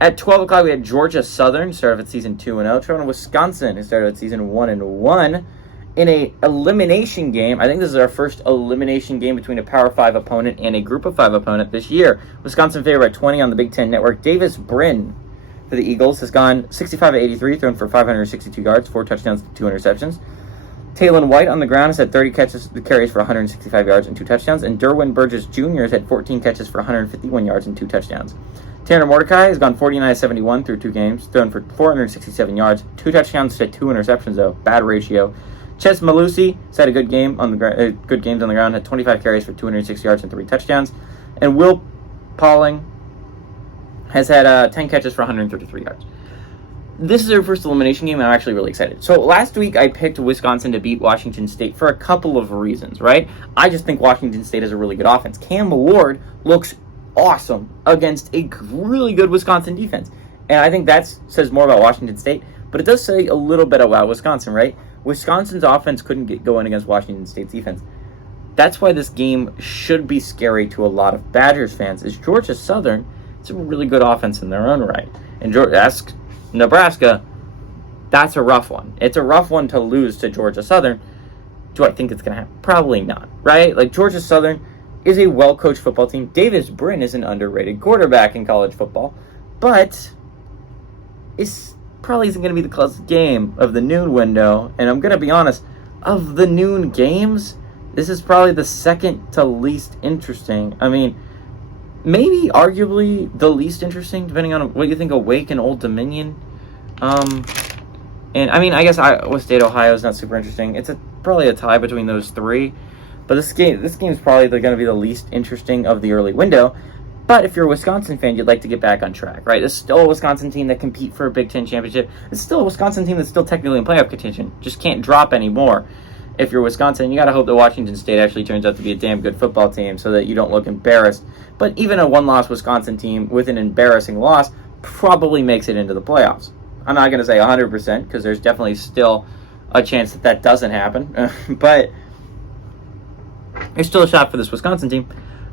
At 12 o'clock, we had Georgia Southern, started its season 2-0. Traveling Wisconsin, who started its season 1-1. In a elimination game, I think this is our first elimination game between a Power 5 opponent and a Group of 5 opponent this year. Wisconsin favored by 20 on the Big Ten Network. Davis Brin for the Eagles has gone 65-83, thrown for 562 yards, 4 touchdowns, 2 interceptions. Talon White on the ground has had 30 carries for 165 yards and 2 touchdowns. And Derwin Burgess Jr. has had 14 catches for 151 yards and 2 touchdowns. Tanner Mordecai has gone 49-71 through 2 games, thrown for 467 yards, 2 touchdowns to 2 interceptions, though. Bad ratio. Ches Malusi has had a good game on the good games on the ground, had 25 carries for 206 yards and 3 touchdowns. And Will Pauling has had 10 catches for 133 yards. This is their first elimination game, and I'm actually really excited. So last week, I picked Wisconsin to beat Washington State for a couple of reasons, right? I just think Washington State has a really good offense. Cam Ward looks awesome against a really good Wisconsin defense. And I think that says more about Washington State, but it does say a little bit about Wisconsin, right? Wisconsin's offense couldn't get going against Washington State's defense. That's why this game should be scary to a lot of Badgers fans. Is Georgia Southern, it's a really good offense in their own right. And ask Nebraska, that's a rough one. It's a rough one to lose to Georgia Southern. Do I think it's going to happen? Probably not, right? Like, Georgia Southern is a well-coached football team. Davis Brin is an underrated quarterback in college football, but it's probably isn't going to be the closest game of the noon window. And I'm going to be honest, of the noon games, this is probably the second to least interesting. I mean, maybe arguably the least interesting, depending on what you think of Wake and Old Dominion. And I mean, I guess Iowa State, Ohio is not super interesting. It's probably a tie between those 3. But this game is probably going to be the least interesting of the early window. But if you're a Wisconsin fan, you'd like to get back on track, right? It's still a Wisconsin team that compete for a Big Ten championship. It's still a Wisconsin team that's still technically in playoff contention. Just can't drop anymore. If you're Wisconsin, you got to hope that Washington State actually turns out to be a damn good football team so that you don't look embarrassed. But even a one-loss Wisconsin team with an embarrassing loss probably makes it into the playoffs. I'm not going to say 100% because there's definitely still a chance that doesn't happen. But there's still a shot for this Wisconsin team.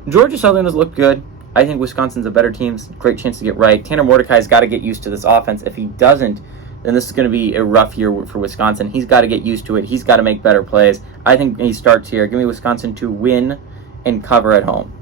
Georgia Southern has looked good. I think Wisconsin's a better team. Great chance to get right. Tanner Mordecai's got to get used to this offense. If he doesn't, then this is going to be a rough year for Wisconsin. He's got to get used to it. He's got to make better plays. I think he starts here. Give me Wisconsin to win and cover at home.